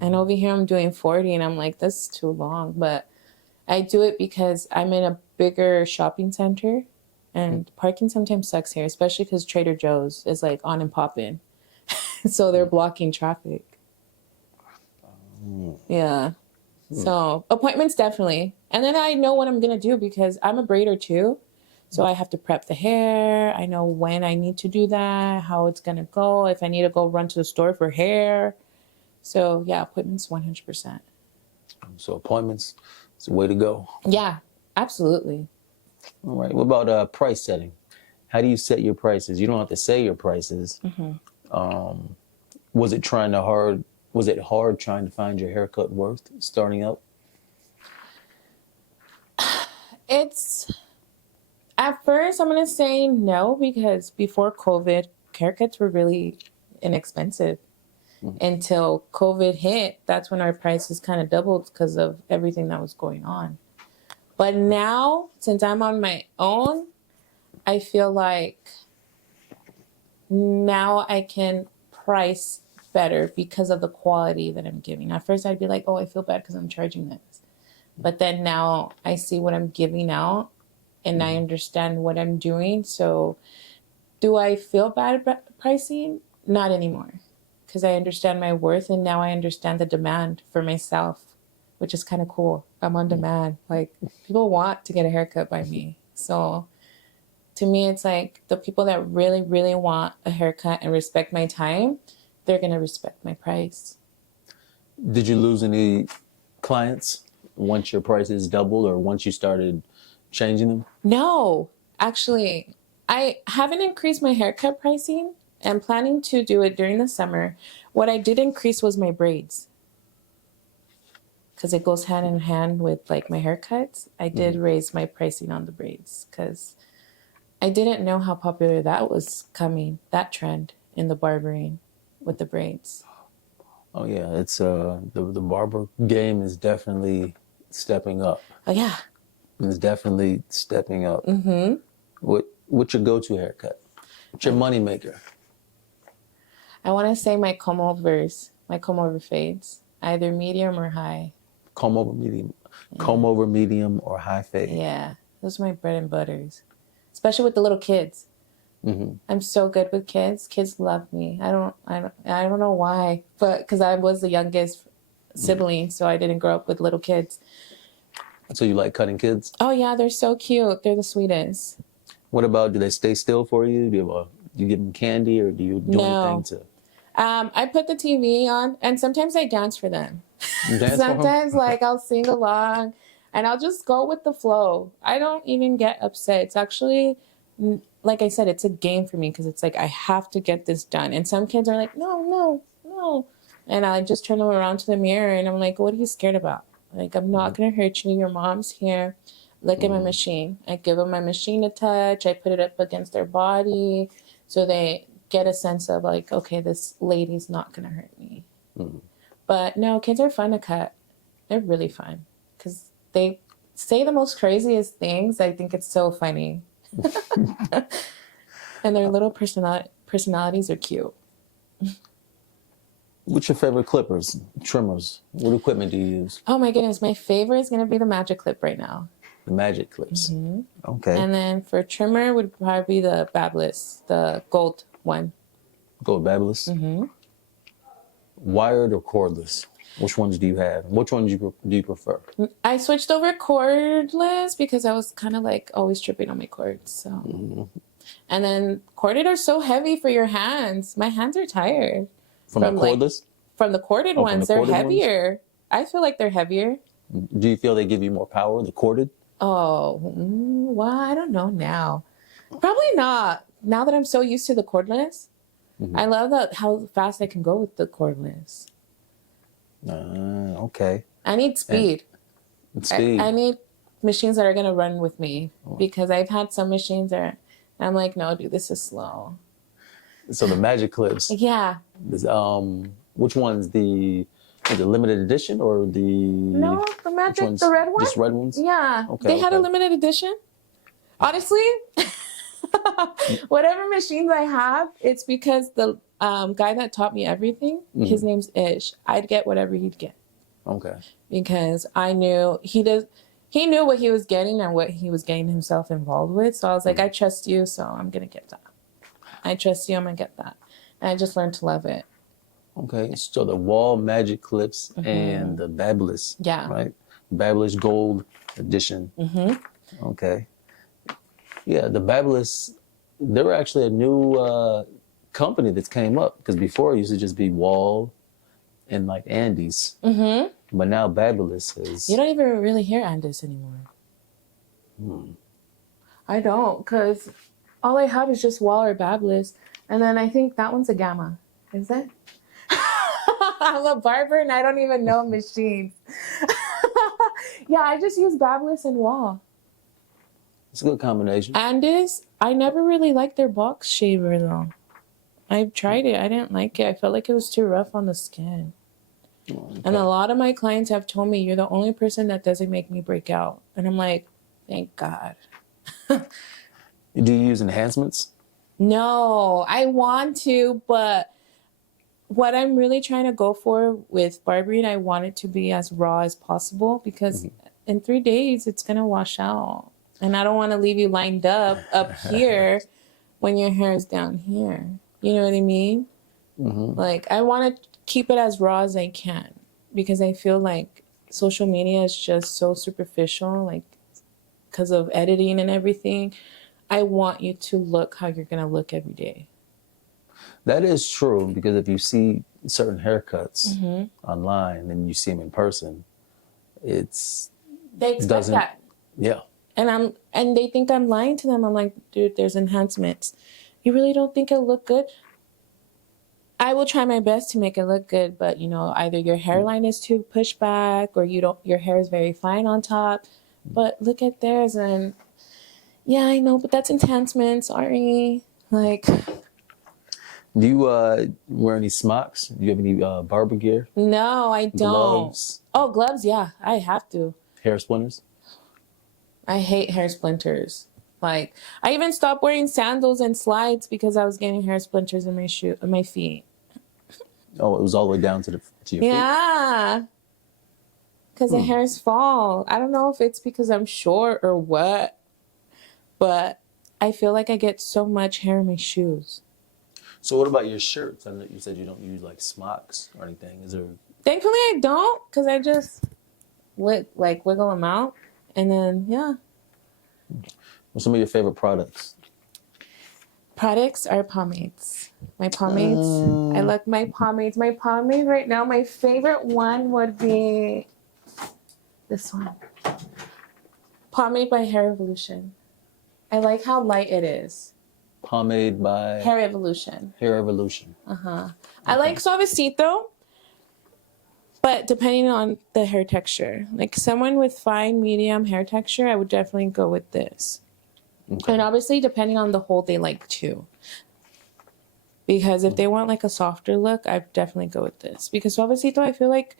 And over here I'm doing 40, and I'm like, this is too long. But I do it because I'm in a bigger shopping center. And parking sometimes sucks here, especially because Trader Joe's is like on and popping. So they're blocking traffic. Yeah. So appointments, definitely. And then I know what I'm going to do because I'm a braider too. So I have to prep the hair. I know when I need to do that, how it's going to go, if I need to go run to the store for hair. So yeah, appointments 100%. So appointments, it's the way to go. Yeah, absolutely. All right. What about price setting? How do you set your prices? You don't have to say your prices. Was it Was it hard trying to find your haircut worth starting out? It's at first I'm gonna say no, because before COVID, haircuts were really inexpensive. Until COVID hit, that's when our prices kind of doubled because of everything that was going on. But now, since I'm on my own, I feel like now I can price better because of the quality that I'm giving. At first, I'd be like, oh, I feel bad because I'm charging this. But then now I see what I'm giving out and I understand what I'm doing. So do I feel bad about pricing? Not anymore, because I understand my worth and now I understand the demand for myself, which is kind of cool. I'm on demand. Like, people want to get a haircut by me. So to me, it's like the people that really, really want a haircut and respect my time, they're going to respect my price. Did you lose any clients once your prices doubled or once you started changing them? No, actually, I haven't increased my haircut pricing. I'm planning to do it during the summer. What I did increase was my braids, because it goes hand in hand with like my haircuts. I did raise my pricing on the braids because I didn't know how popular that was coming, that trend in the barbering with the braids. Oh yeah, it's the barber game is definitely stepping up. Oh yeah. It's definitely stepping up. Mm-hmm. What's your go-to haircut? What's your money maker? I want to say my comb over fades, either medium or high. Comb over medium, or high fade. Yeah, those are my bread and butters, especially with the little kids. I'm so good with kids. Kids love me. I don't know why, but because I was the youngest sibling, so I didn't grow up with little kids. So you like cutting kids? Oh yeah, they're so cute. They're the sweetest. What about, do they stay still for you? Do you give them candy, or do you do anything to? I put the TV on, and sometimes I dance for them. You dance for them? Sometimes, like, I'll sing along, and I'll just go with the flow. I don't even get upset. It's actually, like I said, it's a game for me, because it's like I have to get this done. And some kids are like, no, no, no. And I just turn them around to the mirror, and I'm like, what are you scared about? Like, I'm not going to hurt you. Your mom's here. Look at my machine. I give them my machine a touch. I put it up against their body so they get a sense of like, okay, this lady's not going to hurt me. But no, kids are fun to cut. They're really fun because they say the most craziest things. I think it's so funny. And their little personalities are cute. What's your favorite clippers, trimmers? What equipment do you use? Oh my goodness, my favorite is going to be the Magic Clip right now. The Magic Clips. Okay. And then for trimmer would probably be the Babless, the gold one. Gold Babless? Wired or cordless? Which ones do you have? Which ones do you prefer? I switched over cordless because I was kind of like always tripping on my cords. So, and then corded are so heavy for your hands. My hands are tired. From the cordless? From the corded ones, they're heavier. I feel like they're heavier. Do you feel they give you more power, the corded? Oh, well, I don't know now. Probably not. Now that I'm so used to the cordless, I love how fast I can go with the cordless. Okay. I need speed. Speed. I need machines that are going to run with me, because I've had some machines that I'm like, no, dude, this is slow. So the Magic Clips. Yeah. Which one's the limited edition or the? No, the Magic, the red one. Just red ones. Yeah. Okay. They had a limited edition. Honestly, whatever machines I have, it's because the guy that taught me everything, his name's Ish. I'd get whatever he'd get. Okay. Because I knew he knew what he was getting and what he was getting himself involved with. So I was like, I trust you, so I'm gonna get that. I trust you, I'm gonna get that. And I just learned to love it. Okay, so the wall Magic Clips and the Babless. Yeah. Right? Babless Gold Edition. Okay. Yeah, the Babless, they were actually a new company that came up, because before it used to just be wall in like Andes. Mm-hmm. But now Babyless is. You don't even really hear Andes anymore. I don't, because all I have is just Wall or Babyless. And then I think that one's a Gamma. Is it? I'm a barber and I don't even know machines. Yeah, I just use Babyless and Wall. It's a good combination. Andes, I never really liked their box shaver though. I tried it. I didn't like it. I felt like it was too rough on the skin. Okay. And a lot of my clients have told me, you're the only person that doesn't make me break out. And I'm like, thank God. Do you use enhancements? No, I want to, but what I'm really trying to go for with barbering, I want it to be as raw as possible because in 3 days it's going to wash out. And I don't want to leave you lined up here when your hair is down here. You know what I mean? Like, I want to keep it as raw as I can because I feel like social media is just so superficial, like, because of editing and everything. I want you to look how you're going to look every day. That is true, because if you see certain haircuts online and you see them in person, They expect that. Yeah. And they think I'm lying to them. I'm like, dude, there's enhancements. You really don't think it'll look good? I will try my best to make it look good, but you know, either your hairline is too pushed back or your hair is very fine on top. But look at theirs and yeah, I know, but that's enhancement. Sorry. Like, do you wear any smocks? Do you have any barber gear? No, I don't. Gloves? Oh, gloves, yeah, I have to. Hair splinters? I hate hair splinters. Like, I even stopped wearing sandals and slides because I was getting hair splinters in my feet. Oh, it was all the way down to your feet? Yeah. Because the hairs fall. I don't know if it's because I'm short or what, but I feel like I get so much hair in my shoes. So what about your shirts? I know you said you don't use like smocks or anything. Is there? Thankfully, I don't, because I just wiggle them out, and then yeah. What's some of your favorite products? Products are pomades. My pomades. I like my pomades. My pomade right now, my favorite one would be this one. Pomade by Hair Evolution. I like how light it is. Pomade by Hair Evolution. Hair Evolution. I like Suavecito, but depending on the hair texture. Like someone with fine, medium hair texture, I would definitely go with this. Okay. And obviously, depending on the hold they like too. Because if they want like a softer look, I'd definitely go with this. Because Suavecito, I feel like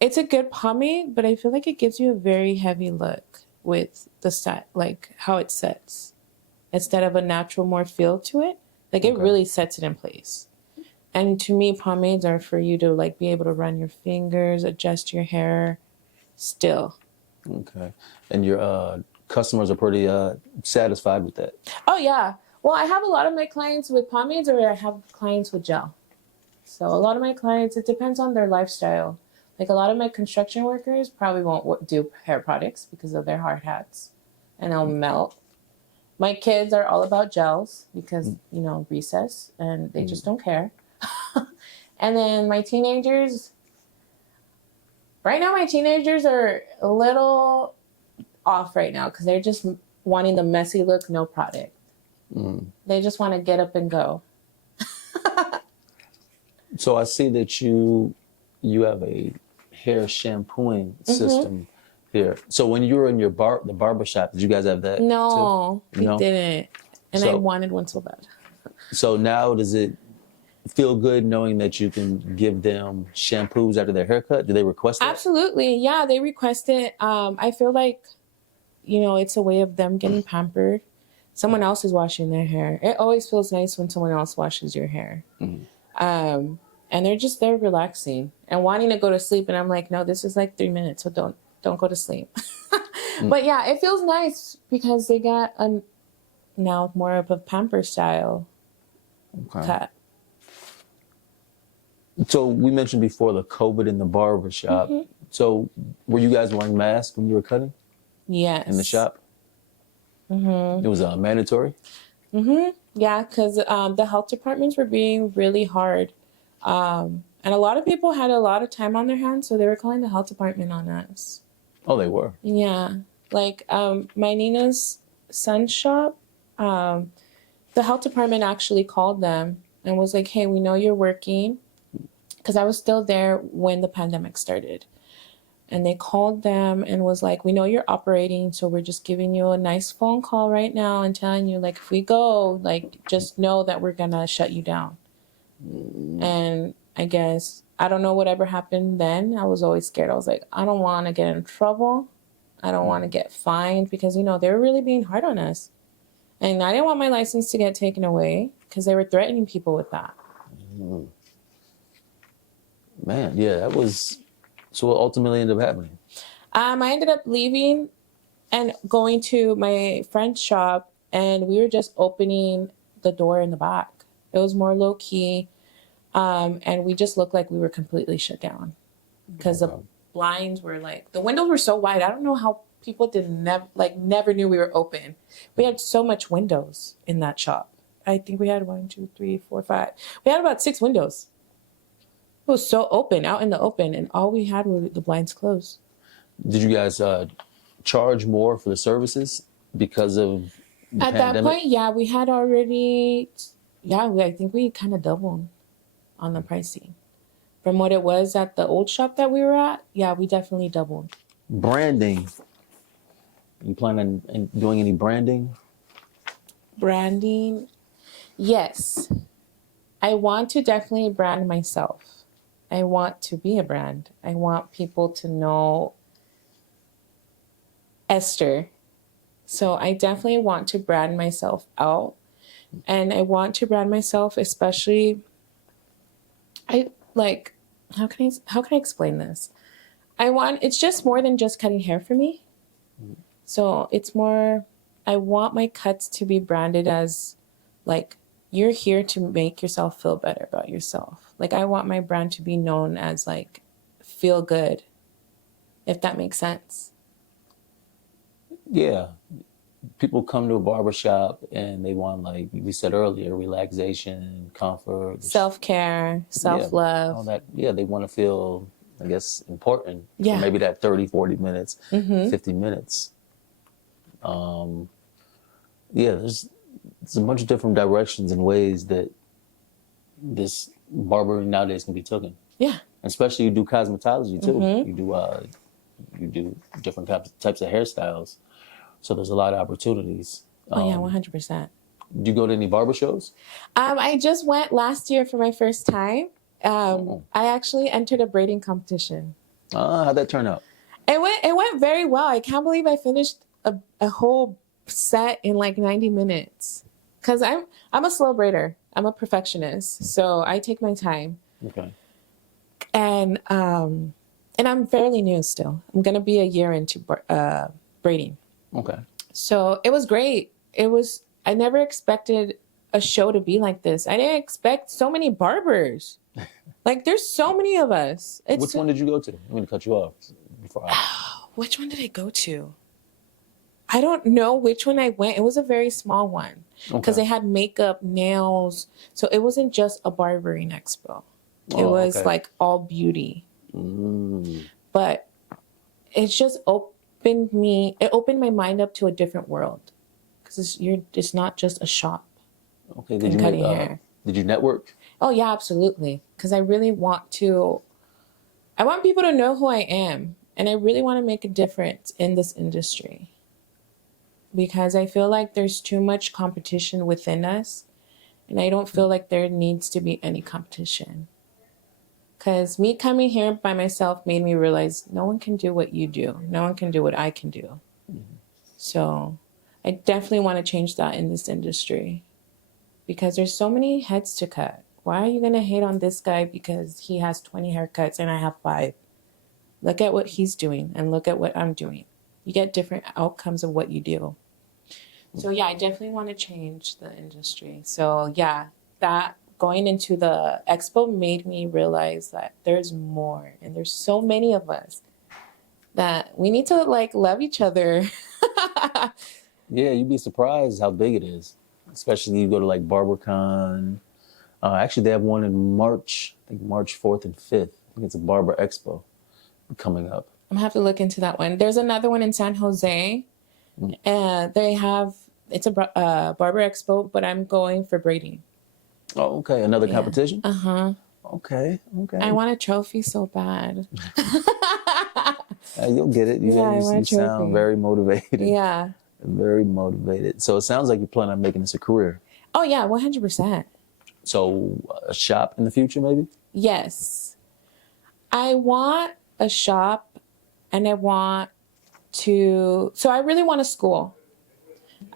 it's a good pomade, but I feel like it gives you a very heavy look with the set, like how it sets. Instead of a natural more feel to it, like it really sets it in place. And to me, pomades are for you to like be able to run your fingers, adjust your hair still. Okay. And your customers are pretty satisfied with that? Oh, yeah. Well, I have a lot of my clients with pomades or I have clients with gel. So a lot of my clients, it depends on their lifestyle. Like a lot of my construction workers probably won't do hair products because of their hard hats and they'll melt. My kids are all about gels because, you know, recess and they just don't care. And then my teenagers, right now my teenagers are a little off right now because they're just wanting the messy look, no product. They just want to get up and go. So I see that you have a hair shampooing system here. So when you were in the barber shop, did you guys have that? No, too? we didn't. And I wanted one so bad. So now does it feel good knowing that you can give them shampoos after their haircut? Do they request that? Absolutely. Yeah, they request it. I feel like, you know, it's a way of them getting pampered. Someone else is washing their hair. It always feels nice when someone else washes your hair. And they're relaxing and wanting to go to sleep. And I'm like, no, this is like 3 minutes, so don't go to sleep. But yeah, it feels nice because they got now more of a pamper style cut. So we mentioned before the COVID in the barber shop. So were you guys wearing masks when you were cutting? Yes. In the shop? It was mandatory? Yeah, because the health departments were being really hard. And And a lot of people had a lot of time on their hands, so they were calling the health department on us. Oh, they were. Yeah. Like my Nina's son's shop, the health department actually called them and was like, hey, we know you're working. Because I was still there when the pandemic started. And they called them and was like, we know you're operating, so we're just giving you a nice phone call right now and telling you, like, if we go, like, just know that we're going to shut you down. And I guess, I don't know whatever happened then. I was always scared. I was like, I don't want to get in trouble. I don't want to get fined because, you know, they were really being hard on us. And I didn't want my license to get taken away because they were threatening people with that. Man, yeah, that was... So what ultimately ended up happening? I ended up leaving and going to my friend's shop, and we were just opening the door in the back. It was more low key, and we just looked like we were completely shut down because the blinds were like, the windows were so wide. I don't know how people never knew we were open. We had so much windows in that shop. I think we had 1, 2, 3, 4, 5. We had about 6 windows. It was so open, out in the open, and all we had were the blinds closed. Did you guys charge more for the services because of the At pandemic? that point, yeah, we had already, I think we kind of doubled on the pricing. From what it was at the old shop that we were at, yeah, we definitely doubled. Branding. You plan on doing any branding? Branding, yes. I want to definitely brand myself. I want to be a brand. I want people to know Esther. So I definitely want to brand myself out. And I want to brand myself, especially, how can I explain this? It's just more than just cutting hair for me. So it's more, I want my cuts to be branded as like, you're here to make yourself feel better about yourself. Like, I want my brand to be known as like, feel good, if that makes sense. Yeah. People come to a barbershop and they want, like we said earlier, relaxation, comfort, Self-care, self-love. Yeah, all that. Yeah, they want to feel, I guess, important. Yeah. For maybe that 30, 40 minutes, 50 minutes. Yeah, there's a bunch of different directions and ways that this barbering nowadays can be taken. Yeah. Especially you do cosmetology too. You do different types of hairstyles. So there's a lot of opportunities. Oh yeah, 100%. Do you go to any barber shows? I just went last year for my first time. I actually entered a braiding competition. How'd that turn out? It went very well. I can't believe I finished a whole set in like 90 minutes. Cause I'm a slow braider. I'm a perfectionist, so I take my time. Okay. And I'm fairly new still. I'm gonna be a year into braiding. Okay. So it was great. I never expected a show to be like this. I didn't expect so many barbers. Like, there's so many of us. Which one did you go to? I'm going to cut you off. Which one did I go to? I don't know which one I went. It was a very small one because they had makeup, nails. So it wasn't just a barbering expo. It was like all beauty. But it's just opened my mind up to a different world. Because it's not just a shop. Okay, cutting hair. Did you network? Oh yeah, absolutely. Because I really want people to know who I am. And I really want to make a difference in this industry. Because I feel like there's too much competition within us. And I don't feel like there needs to be any competition. Because me coming here by myself made me realize no one can do what you do. No one can do what I can do. So I definitely want to change that in this industry. Because there's so many heads to cut. Why are you going to hate on this guy because he has 20 haircuts and I have 5? Look at what he's doing and look at what I'm doing. You get different outcomes of what you do. So yeah, I definitely want to change the industry. So yeah, that going into the expo made me realize that there's more and there's so many of us that we need to like love each other. Yeah, you'd be surprised how big it is. Especially you go to like BarberCon, Actually, they have one in March. I think March 4th and 5th. I think it's a Barber Expo coming up. I'm gonna have to look into that one. There's another one in San Jose, and it's a Barber Expo, but I'm going for braiding. Oh, okay. Another competition? Uh-huh. Okay. I want a trophy so bad. You'll get it. I want a You sound trophy. very motivated. Yeah. Very motivated. So it sounds like you plan on making this a career. Oh, yeah, 100%. So a shop in the future, maybe? Yes. I want a shop, and I want so I really want a school,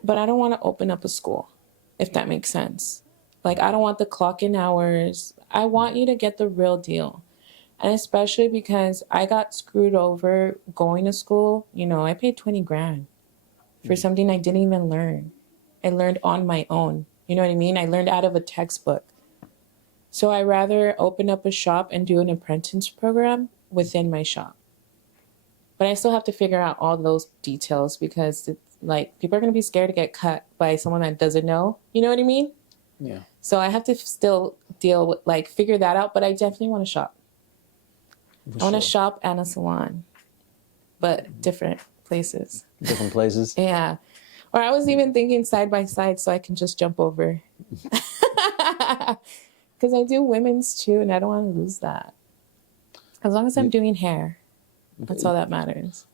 but I don't want to open up a school, if that makes sense. Like, I don't want the clock in hours. I want you to get the real deal. And especially because I got screwed over going to school. You know, I paid 20 grand for something I didn't even learn. I learned on my own. You know what I mean? I learned out of a textbook. So I rather open up a shop and do an apprentice program within my shop. But I still have to figure out all those details because it's like people are going to be scared to get cut by someone that doesn't know. You know what I mean? Yeah. So I have to still deal with, like, figure that out. But I definitely want a shop. I want a shop and a salon, but different places. Different places? Yeah. Or I was even thinking side by side so I can just jump over. Because I do women's too, and I don't want to lose that. As long as I'm doing hair, that's all that matters.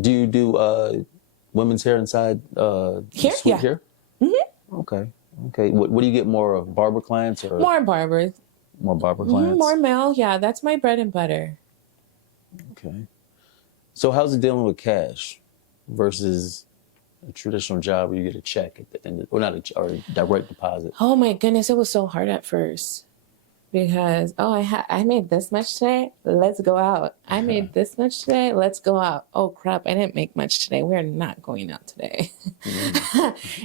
Do you do women's hair inside Here? Sweet Yeah. Hair? Mm-hmm. Okay. What do you get more of, barber clients or More barbers. more barber clients? More male. Yeah, that's my bread and butter. Okay. So how's it dealing with cash versus a traditional job where you get a check at the end, or or a direct deposit? Oh my goodness, it was so hard at first because I made this much today. Let's go out. I made this much today. Let's go out. Oh crap! I didn't make much today. We're not going out today.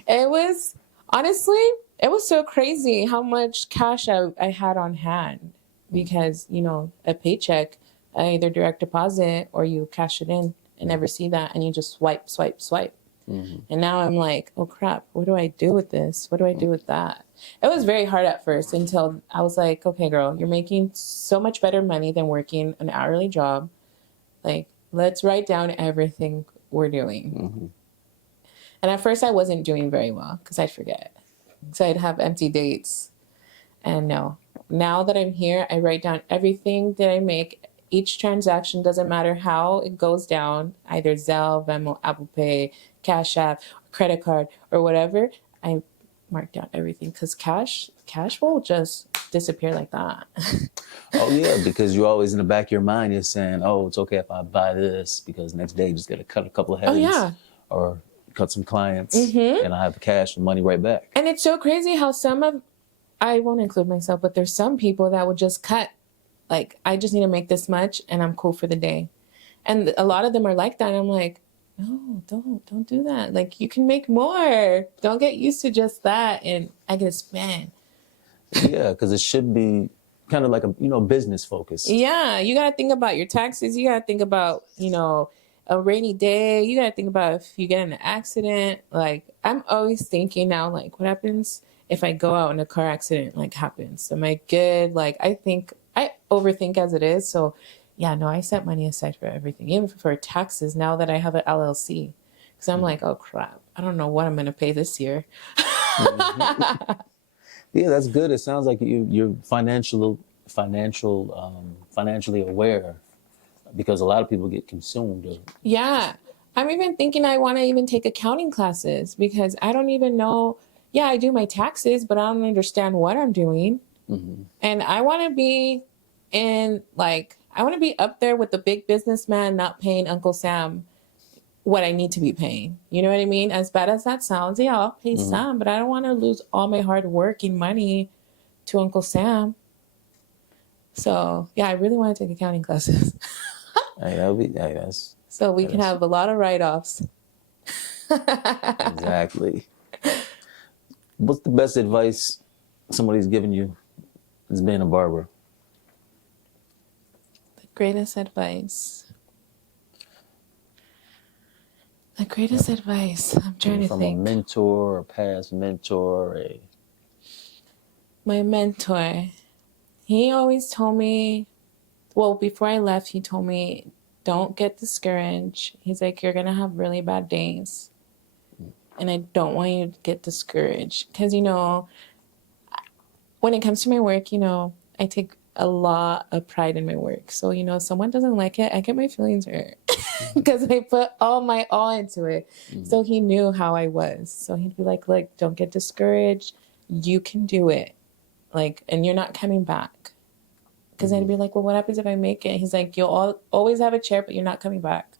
It was honestly, it was so crazy how much cash I had on hand because a paycheck, either direct deposit or you cash it in and never see that, and you just swipe, swipe, swipe. And now I'm like, oh crap, what do I do with this? What do I do with that? It was very hard at first until I was like, okay, girl, you're making so much better money than working an hourly job. Like, let's write down everything we're doing. And at first I wasn't doing very well because I'd forget. So I'd have empty dates. And no, now that I'm here, I write down everything that I make. Each transaction, doesn't matter how it goes down, either Zelle, Venmo, Apple Pay, Cash App, credit card, or whatever. I mark down everything because cash will just disappear like that. Oh yeah, because you're always in the back of your mind, you're saying, oh, it's okay if I buy this because next day you just got to cut a couple of heads. Oh yeah. Or cut some clients and I have the cash and money right back. And it's so crazy how I won't include myself, but there's some people that would just cut. Like, I just need to make this much and I'm cool for the day. And a lot of them are like that. And I'm like, no, don't do that. Like, you can make more. Don't get used to just that. And I get to spend. Yeah, because it should be kind of like a, business focus. Yeah, you got to think about your taxes. You got to think about, a rainy day. You got to think about if you get in an accident. Like, I'm always thinking now, like, what happens if I go out and a car accident, like, happens? Am I good? Like, I overthink as it is. So, yeah, no, I set money aside for everything, even for taxes now that I have an LLC. Because I'm like, oh, crap. I don't know what I'm going to pay this year. Yeah, that's good. It sounds like you're financially aware, because a lot of people get consumed. Yeah. I'm even thinking I want to even take accounting classes because I don't even know. Yeah, I do my taxes, but I don't understand what I'm doing. And I want to be I want to be up there with the big businessman not paying Uncle Sam what I need to be paying. You know what I mean? As bad as that sounds, yeah, I'll pay some, but I don't want to lose all my hard working money to Uncle Sam. So, yeah, I really want to take accounting classes. That's so we can have a lot of write-offs. Exactly. What's the best advice somebody's given you as being a barber? The greatest advice. I'm trying to From think. a mentor, a past mentor, My mentor, he always told me, well, before I left, he told me, don't get discouraged. He's like, you're going to have really bad days. And I don't want you to get discouraged. Because, you know, when it comes to my work, you know, I take a lot of pride in my work. So, you know, if someone doesn't like it, I get my feelings hurt. Because I put all my all into it. So he knew how I was. So he'd be like, look, don't get discouraged. You can do it. Like, and you're not coming back. Because I'd be like, well, what happens if I make it? He's like, you'll always have a chair, but you're not coming back.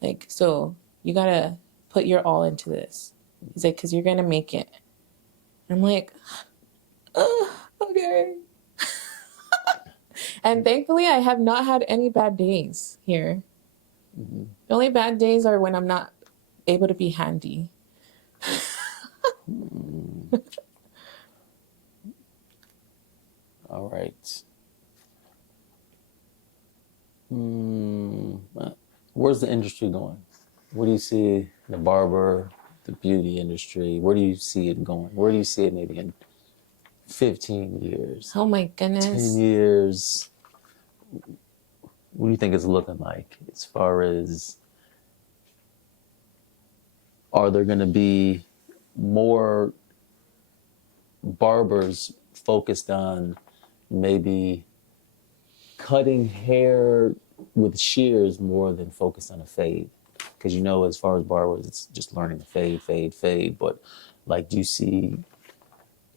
Like, so you got to put your all into this. He's like, because you're going to make it. I'm like, okay. And thankfully, I have not had any bad days here. The only bad days are when I'm not able to be handy. All right. Where's the industry going? Where do you see the barber, the beauty industry? Where do you see it going? Where do you see it maybe in 15 years? Oh my 10 goodness. years? What do you think it's looking like as far as, are there going to be more barbers focused on maybe cutting hair with shears more than focused on a fade? Because, you know, as far as barbers, it's just learning to fade. But, like, do you see...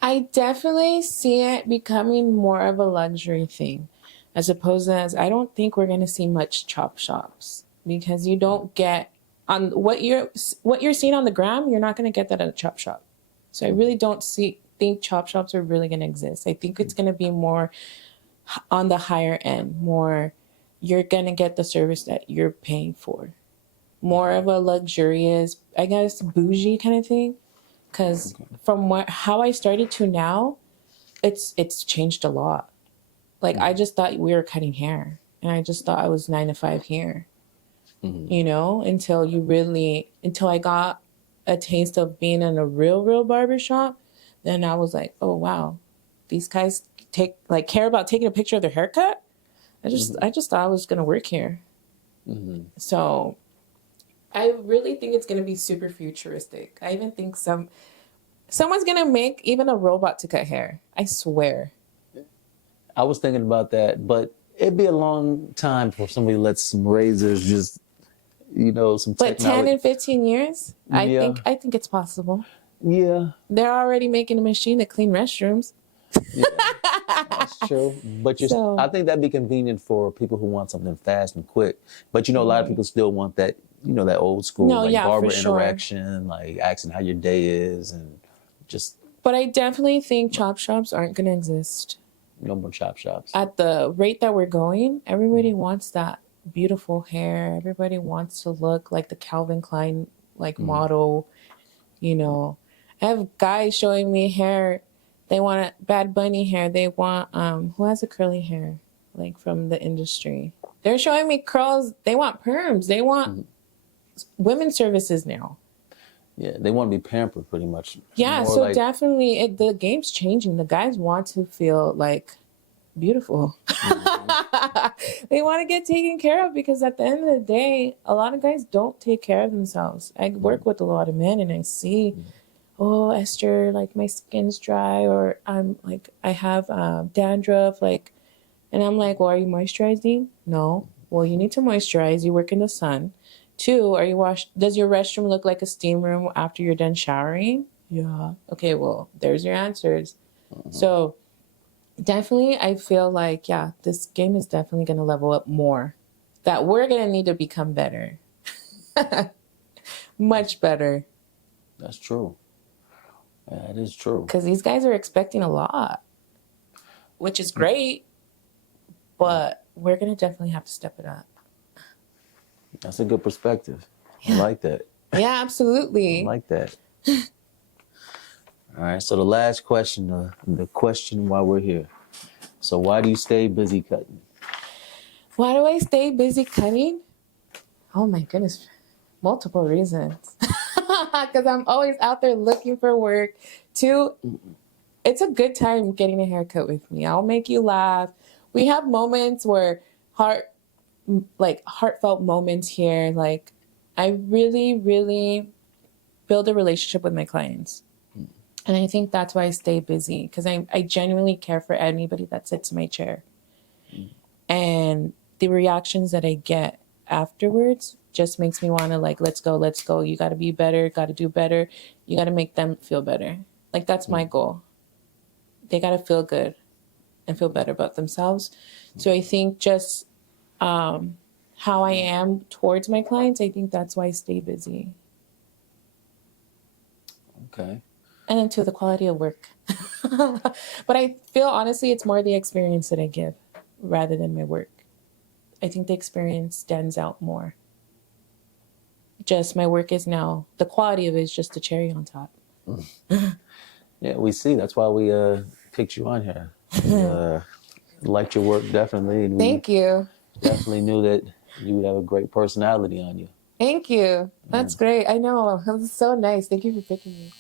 I definitely see it becoming more of a luxury thing, as opposed to, as I don't think we're going to see much chop shops, because you don't get on what you're seeing on the gram. You're not going to get that at a chop shop. So I really don't think chop shops are really going to exist. I think it's going to be more on the higher end, more you're going to get the service that you're paying for, more of a luxurious, I guess, bougie kind of thing. Because from how I started to now, it's changed a lot. Like, I just thought we were cutting hair, and I just thought I was 9 to 5 here, you know, until I got a taste of being in a real barber shop. Then I was like, oh wow, these guys care about taking a picture of their haircut. I just thought I was gonna work here. So I really think it's gonna be super futuristic. I even think someone's gonna make even a robot to cut hair. I swear. I was thinking about that, but it'd be a long time for somebody to let some razors just, you know, some But technology. 10 and 15 years, Yeah. I think it's possible. Yeah, They're already making a machine to clean restrooms. that's true. But So- I think that'd be convenient for people who want something fast and quick. But, you know, a lot of people still want that, you know, that old school No, yeah, barber for sure. interaction, like asking how your day is, and just But I definitely think chop shops aren't going to exist. no more chop shops. At the rate that we're going, everybody wants that beautiful hair. Everybody wants to look like the Calvin Klein model, you know. I have guys showing me hair. They want Bad Bunny hair. They want who has a curly hair, like, from the industry. They're showing me curls. They want perms. They want women's services now. Yeah, they want to be pampered pretty much. Yeah, More so like, definitely the game's changing. The guys want to feel like beautiful. They want to get taken care of, because at the end of the day, a lot of guys don't take care of themselves. I work with a lot of men, and I see, oh, Esther, like, my skin's dry, or I'm like, I have dandruff, like, and I'm like, well, are you moisturizing? No. Well, you need to moisturize. You work in the sun. 2, does your restroom look like a steam room after you're done showering? Yeah. Okay, well, there's your answers. So definitely, I feel like, yeah, this game is definitely going to level up more. That we're going to need to become better. Much better. that's true. Yeah, it is true. Because these guys are expecting a lot, which is great. But we're going to definitely have to step it up. That's a good perspective. I like that. Yeah, I absolutely. like that. All right, so the last question, the question why we're here. So why do you stay busy cutting? Why do I stay busy cutting? Oh my goodness, multiple reasons. Because I'm always out there looking for work. 2, it's a good time getting a haircut with me. I'll make you laugh. We have moments where heartfelt moments here. Like, I really, really build a relationship with my clients. And I think that's why I stay busy, because I genuinely care for anybody that sits in my chair. And the reactions that I get afterwards just makes me want to, like, let's go. You got to be better, got to do better. You got to make them feel better. Like, that's my goal. They got to feel good and feel better about themselves. So I think just how I am towards my clients, I think that's why I stay busy. Okay. And then to the quality of work. But I feel, honestly, it's more the experience that I give rather than my work. I think the experience stands out more. Just my work is now, the quality of it is just the cherry on top. Yeah, we see. That's why we picked you on here. We liked your work, definitely. And we Thank you. definitely knew that you would have a great personality on you. Thank you. That's great. I know. It was so nice. Thank you for picking me.